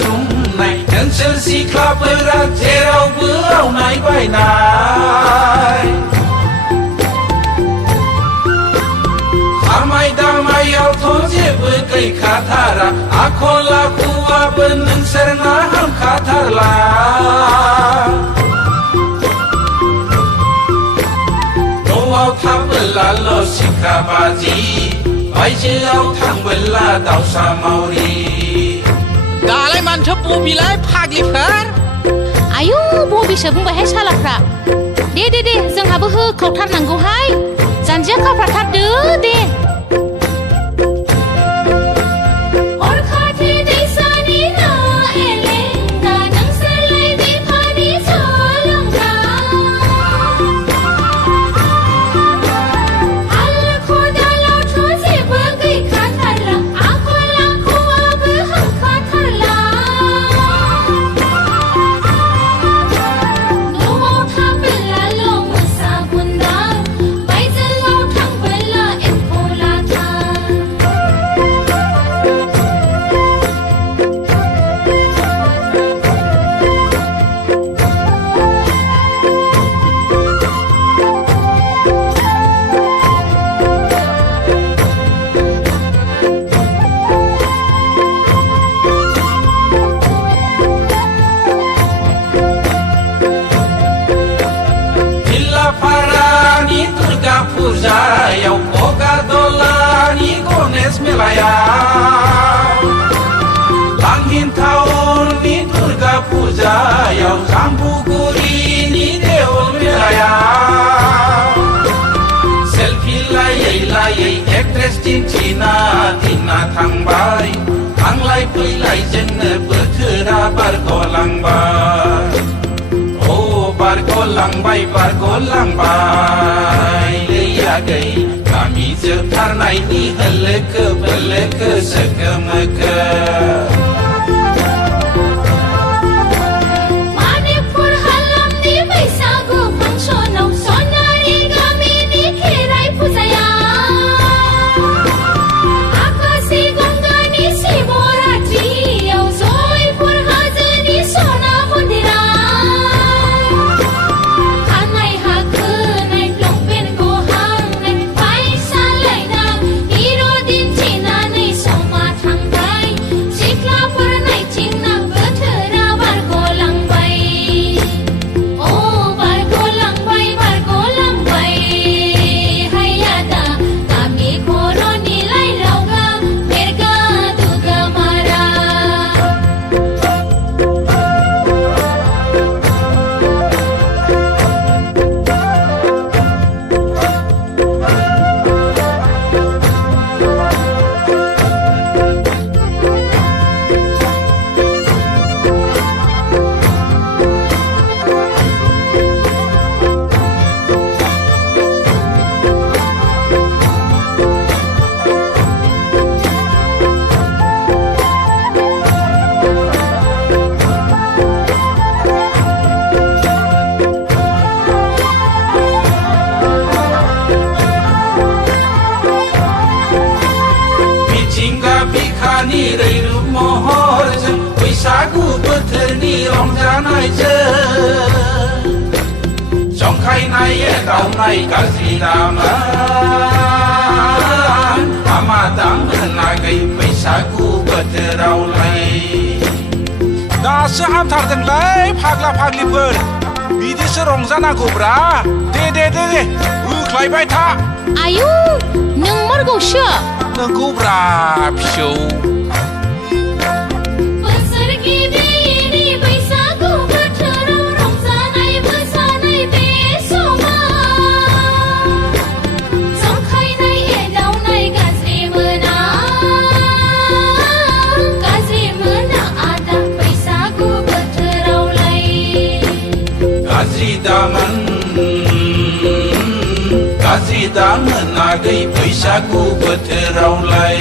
नाथुमनाय नोंसोर सिख्लाफोरा जेरावबो आवनाय बायनाय खामाय दामायावथ' जेबो गैखाथारा आखल आखुआबो नोंसोरना हामखाथारला न'आव थाबोलाल' सिख्रा बाजि बायजोआव थांबोला दावसा मावरि दालाय मानोथो बबिलाय फाग्लिफोर आयु बबिसो बुंबायहाय सालाफ्रा दे दे दे जोंहाबो होखावथारनांगौहाय जानजिया खाफ्राथारदो दे फुजायाव बगादलानि गणेश मेलायाव लांहिनटाउननि दुर्गा फुजायाव जाम्बुगुरिनि देवल मेलायाव सेलफि लायै लायै एक्ट्रेस दिन्थिना थांबाय थांलाय फैलायजोंनो बोथोरा बारग'लांबाय बारग'लांबाय लैयागै गामि जोबथारनायनि होलोखो बोलोखो सोगोमोखो मानिपुर हालामनि बैसागु फांसनाव सनारि गामिनि खेराइ फुजायाव आकाशि गंगानि शिवरात्रियाव जयपुर हाजोनि सना मन्दिराव रैरुब महरजों बैसागु बोथोरनि रंजानायजों जंखायनाय एदावनाय गाज्रि दामोन हामा दामोनागै बैसागु बोथोरावलाय दासो हामथारदोंलै फाग्ला फाग्लिफोर बिदिसो रंजानांगौब्रा दे दे दे दे होख्लायबाय था आयु नों मरगौसो नंगौब्रा फिसौ गाज्रि दामोनागै बैसागु बोथोरावलाय